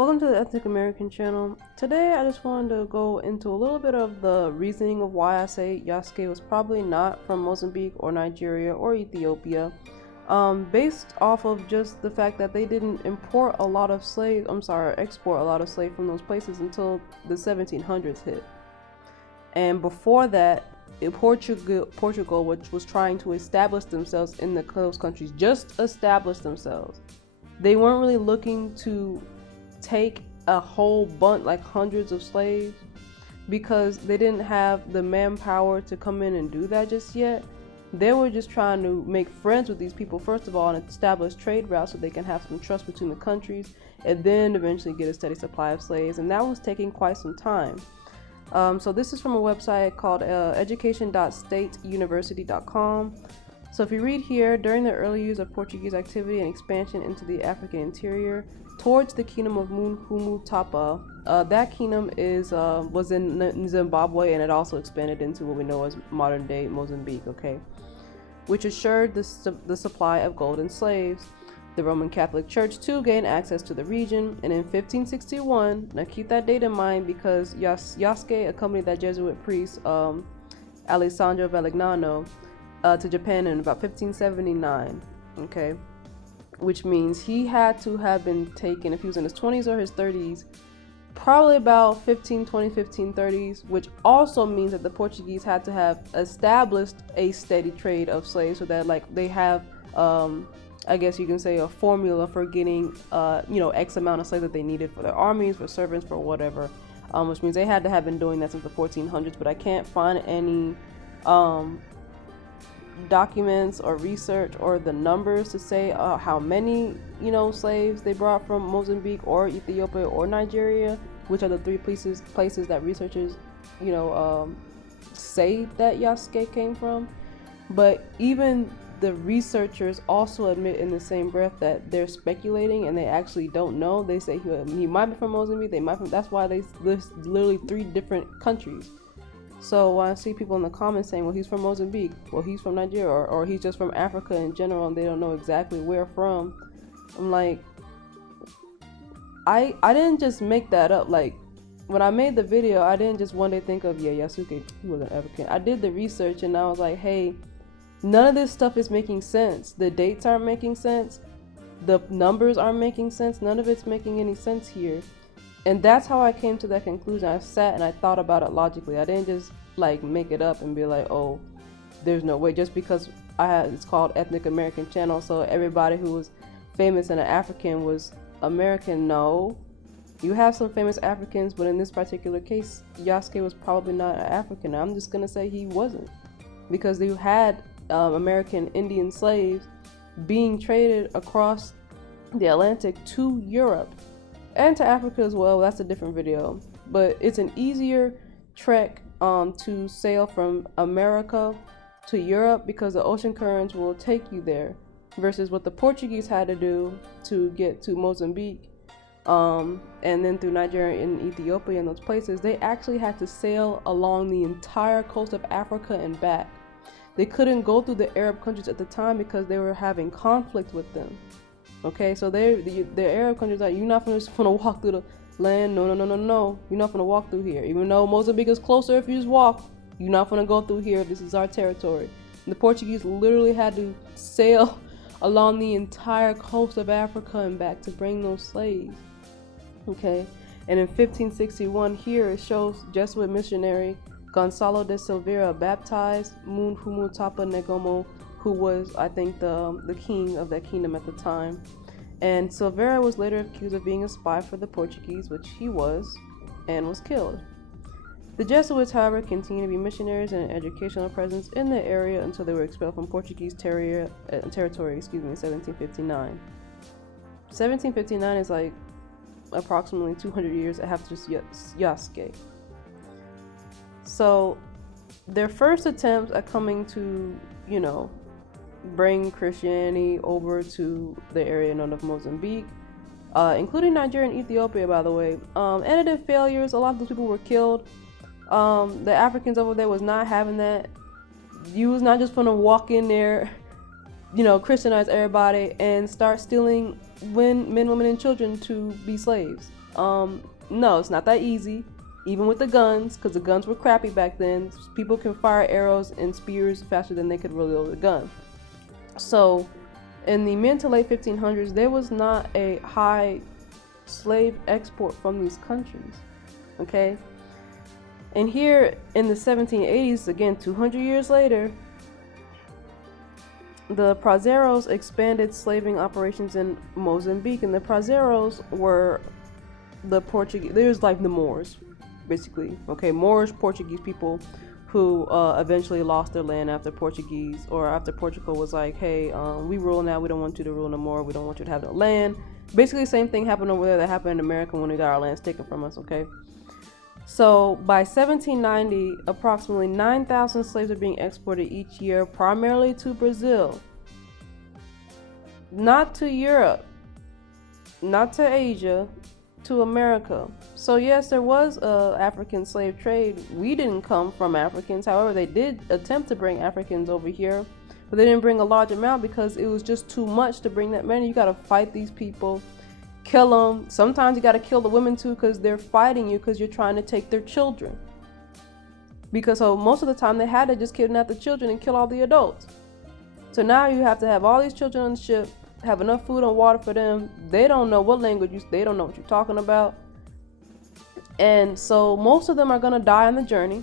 Welcome to the Ethnic American channel. Today I just wanted to go into a little bit of the reasoning of why I say Yasuke was probably not from Mozambique or Nigeria or Ethiopia, based off of just the fact that they didn't export a lot of slaves from those places until the 1700s hit. And before that, Portugal, which was trying to establish themselves in those countries, just establish themselves. They weren't really looking to take a whole bunch, like hundreds of slaves, because they didn't have the manpower to come in and do that just yet. They were just trying to make friends with these people first of all and establish trade routes so they can have some trust between the countries, and then eventually get a steady supply of slaves. And that was taking quite some time. So this is from a website called education.stateuniversity.com. So if you read here, during the early years of Portuguese activity and expansion into the African interior towards the kingdom of Tapa, that kingdom was in Zimbabwe, and it also expanded into what we know as modern day Mozambique, okay, which assured the supply of gold and slaves. The Roman Catholic Church too gained access to the region, and in 1561, now keep that date in mind because Yasuke accompanied that Jesuit priest Alessandro Valignano to Japan in about 1579, okay, which means he had to have been taken, if he was in his 20s or his 30s, probably about 1530s, which also means that the Portuguese had to have established a steady trade of slaves so that like they have I guess you can say a formula for getting X amount of slaves that they needed for their armies, for servants, for whatever, which means they had to have been doing that since the 1400s, but I can't find any documents or research or the numbers to say how many slaves they brought from Mozambique or Ethiopia or Nigeria, which are the three places that researchers say that Yasuke came from. But even the researchers also admit in the same breath that they're speculating and they actually don't know. They say he might be from Mozambique, that's why they list literally 3 different countries. So when I see people in the comments saying, well, he's from Mozambique, well, he's from Nigeria, or he's just from Africa in general and they don't know exactly where from, I'm like, I didn't just make that up. Like, when I made the video, I didn't just one day think of, yeah, Yasuke, he was an African. I did the research and I was like, hey, none of this stuff is making sense. The dates aren't making sense. The numbers aren't making sense. None of it's making any sense here. And that's how I came to that conclusion. I sat and I thought about it logically. I didn't just like make it up and be like, oh, there's no way. Just because it's called Ethnic American channel, so everybody who was famous and an African was American. No, you have some famous Africans, but in this particular case, Yasuke was probably not an African. I'm just gonna say he wasn't, because they had American Indian slaves being traded across the Atlantic to Europe and to Africa as well. That's a different video, but it's an easier trek to sail from America to Europe because the ocean currents will take you there, versus what the Portuguese had to do to get to Mozambique and then through Nigeria and Ethiopia and those places. They actually had to sail along the entire coast of Africa and back. They couldn't go through the Arab countries at the time because they were having conflict with them. Okay, so the Arab countries are like, you're not just gonna walk through the land. No. You're not gonna walk through here. Even though Mozambique is closer, if you just walk, you're not gonna go through here. This is our territory. And the Portuguese literally had to sail along the entire coast of Africa and back to bring those slaves. Okay, and in 1561 here it shows Jesuit missionary Gonçalo de Silveira baptized Tapa Negomo, who was, I think, the king of that kingdom at the time. And Silveira was later accused of being a spy for the Portuguese, which he was, and was killed. The Jesuits, however, continued to be missionaries and an educational presence in the area until they were expelled from Portuguese territory in 1759. 1759 is like approximately 200 years after Yasuke. So their first attempts at coming to, bring Christianity over to the area known as Mozambique, including Nigeria and Ethiopia, by the way, ended in failures. A lot of those people were killed. The Africans over there was not having that. You was not just gonna walk in there Christianize everybody and start stealing men, women, and children to be slaves. No, it's not that easy. Even with the guns, because the guns were crappy back then. People can fire arrows and spears faster than they could reload a gun. So, in the mid to late 1500s, there was not a high slave export from these countries. Okay? And here in the 1780s, again, 200 years later, the Brasileiros expanded slaving operations in Mozambique. And the Brasileiros were the Portuguese, there's like the Moors, basically. Okay, Moorish Portuguese people who eventually lost their land after Portugal was like, hey, we rule now, we don't want you to rule no more, we don't want you to have no land. Basically, same thing happened over there that happened in America when we got our lands taken from us, okay? So by 1790, approximately 9,000 slaves are being exported each year, primarily to Brazil, not to Europe, not to Asia, to America. So yes, there was a African slave trade. We didn't come from Africans. However, they did attempt to bring Africans over here, but they didn't bring a large amount because it was just too much to bring that many. You got to fight these people, kill them. Sometimes you got to kill the women too because they're fighting you because you're trying to take their children. Because so most of the time they had to just kidnap the children and kill all the adults. So now you have to have all these children on the ship, have enough food and water for them. They don't know what language they don't know what you're talking about. And so most of them are going to die on the journey.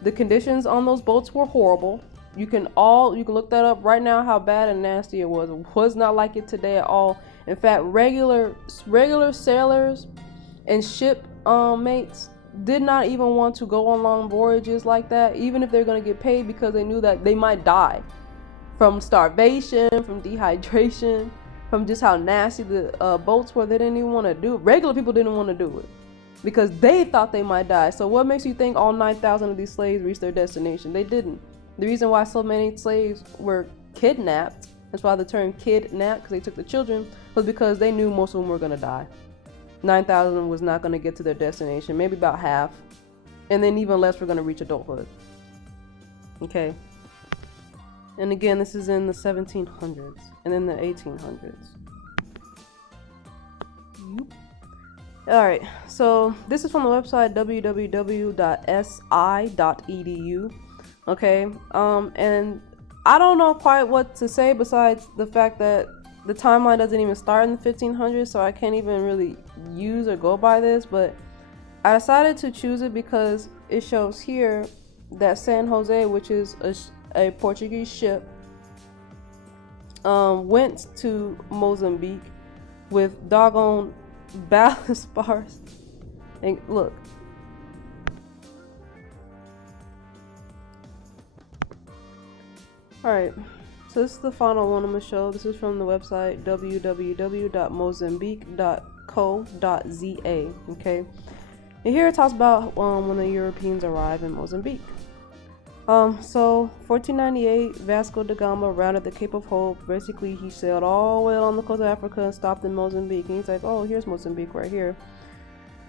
The conditions on those boats were horrible. You can look that up right now how bad and nasty it was. It was not like it today at all. In fact, regular sailors and ship mates did not even want to go on long voyages like that, even if they're going to get paid, because they knew that they might die from starvation, from dehydration, from just how nasty the boats were. They didn't even want to do it. Regular people didn't want to do it because they thought they might die. So what makes you think all 9,000 of these slaves reached their destination? They didn't. The reason why so many slaves were kidnapped, that's why the term kidnapped, because they took the children, was because they knew most of them were going to die. 9,000 was not going to get to their destination, maybe about half. And then even less were going to reach adulthood. Okay. And again, this is in the 1700s and in the 1800s. Alright, so this is from the website www.si.edu. Okay, and I don't know quite what to say besides the fact that the timeline doesn't even start in the 1500s, so I can't even really use or go by this, but I decided to choose it because it shows here that San Jose, which is a Portuguese ship, went to Mozambique with doggone ballast bars. And look, alright, so this is the final one I'm going to show. This is from the website www.mozambique.co.za. Okay, and here it talks about when the Europeans arrived in Mozambique. So 1498, Vasco da Gama rounded the Cape of Hope. Basically, he sailed all the way along the coast of Africa and stopped in Mozambique. And he's like, oh, here's Mozambique right here.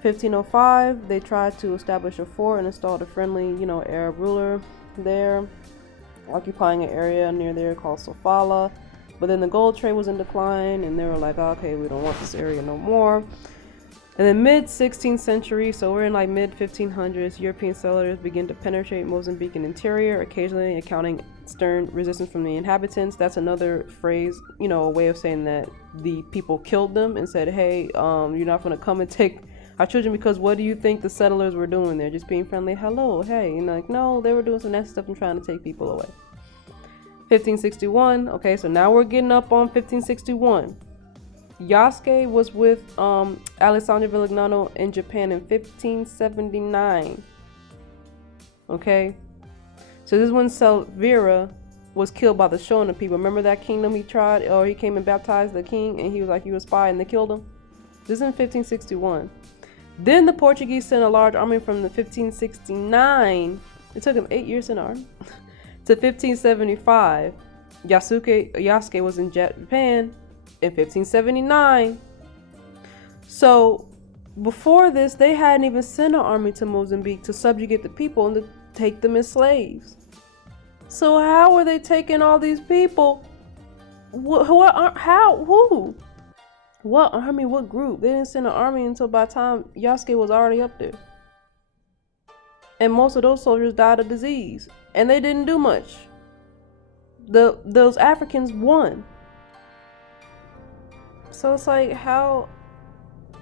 1505, they tried to establish a fort and installed a friendly, Arab ruler there, occupying an area near there called Sofala. But then the gold trade was in decline, and they were like, okay, we don't want this area no more. In the mid-16th century, so we're in like mid-1500s, European settlers begin to penetrate Mozambican interior, occasionally encountering stern resistance from the inhabitants. That's another phrase, a way of saying that the people killed them and said, hey, you're not going to come and take our children because what do you think the settlers were doing there? Just being friendly, hello, hey. Like, no, they were doing some nasty stuff and trying to take people away. 1561, okay, so now we're getting up on 1561. Yasuke was with Alessandro Villagnano in Japan in 1579. Okay, so this is when Selvira was killed by the Shona people. Remember that kingdom he came and baptized the king, and he was like, you a spy, and they killed him. This is in 1561. Then the Portuguese sent a large army from the 1569. It took him 8 years in army to 1575. Yasuke was in Japan in 1579. So before this, they hadn't even sent an army to Mozambique to subjugate the people and to take them as slaves. So how were they taking all these people Who? What army? What group? They didn't send an army until by the time Yasuke was already up there. And most of those soldiers died of disease. And they didn't do much. Those Africans won. So it's like, how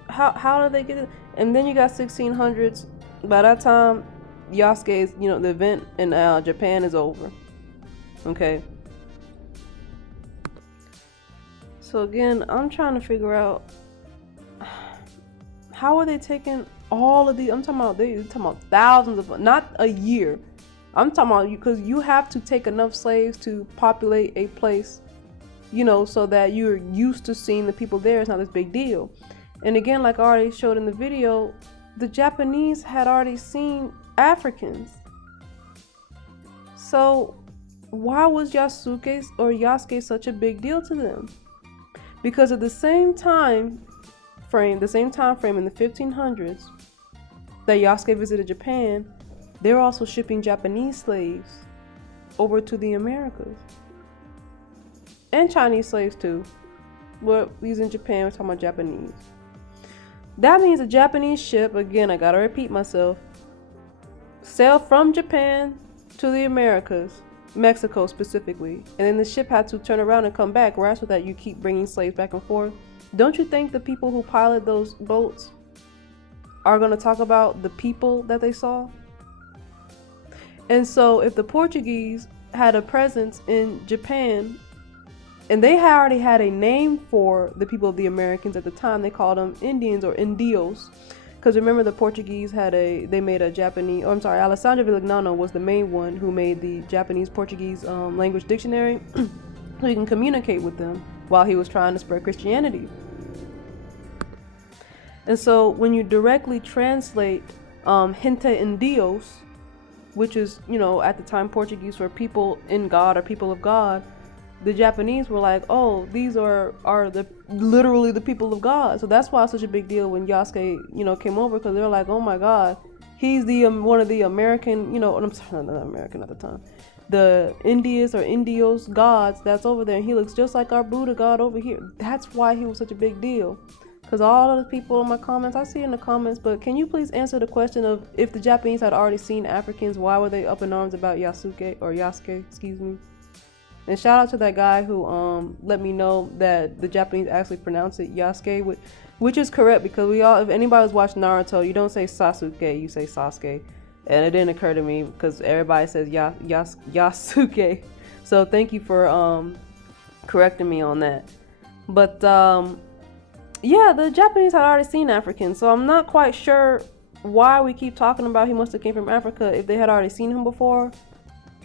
did they get it? And then you got 1600s. By that time, Yasuke's, the event in Japan is over. Okay. So again, I'm trying to figure out, how are they taking all of these? I'm talking about thousands of, not a year. I'm talking about because you have to take enough slaves to populate a place, so that you're used to seeing the people there. It's not this big deal. And again, like I already showed in the video, the Japanese had already seen Africans. So why was Yasuke such a big deal to them? Because at the same time frame in the 1500s that Yasuke visited Japan, they were also shipping Japanese slaves over to the Americas. And Chinese slaves too. But using Japan, we're talking about Japanese. That means a Japanese ship, again, I gotta repeat myself, sailed from Japan to the Americas, Mexico specifically, and then the ship had to turn around and come back, right? So that you keep bringing slaves back and forth. Don't you think the people who pilot those boats are going to talk about the people that they saw? And so if the Portuguese had a presence in Japan, and they already had a name for the people of the Americans at the time, they called them Indians or Indios. Because remember, the Portuguese made a Japanese, Alessandro Villagnano was the main one who made the Japanese-Portuguese language dictionary so he can communicate with them while he was trying to spread Christianity. And so when you directly translate gente indios, which is, at the time Portuguese for people in God or people of God, the Japanese were like, oh, these are literally the people of God. So that's why it's such a big deal when Yasuke, came over, because they're like, oh my God, he's one of the American, I'm sorry, not American at the time, the Indios or Indios gods that's over there, and he looks just like our Buddha god over here. That's why he was such a big deal. Because all of the people in my comments, I see it in the comments, but can you please answer the question of, if the Japanese had already seen Africans, why were they up in arms about Yasuke, excuse me? And shout out to that guy who let me know that the Japanese actually pronounce it Yasuke, which is correct, because if anybody's watched Naruto, you don't say Sasuke, you say Sasuke. And it didn't occur to me because everybody says Yasuke. So thank you for correcting me on that. But yeah, the Japanese had already seen Africans, so I'm not quite sure why we keep talking about he must have came from Africa if they had already seen him before.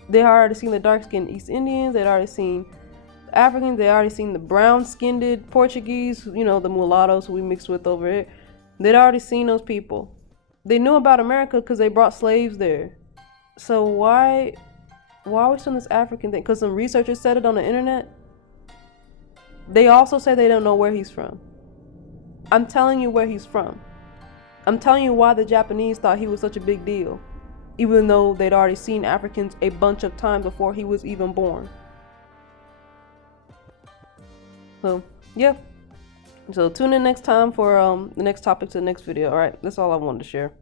They had already seen the dark-skinned East Indians, they'd already seen Africans, they already seen the brown-skinned Portuguese, the mulattoes who we mixed with over here. They'd already seen those people. They knew about America because they brought slaves there. So why are we still this African thing? Because some researchers said it on the internet. They also say they don't know where he's from. I'm telling you where he's from. I'm telling you why the Japanese thought he was such a big deal, even though they'd already seen Africans a bunch of times before he was even born. So, yeah. So tune in next time for the next topic to the next video. All right, that's all I wanted to share.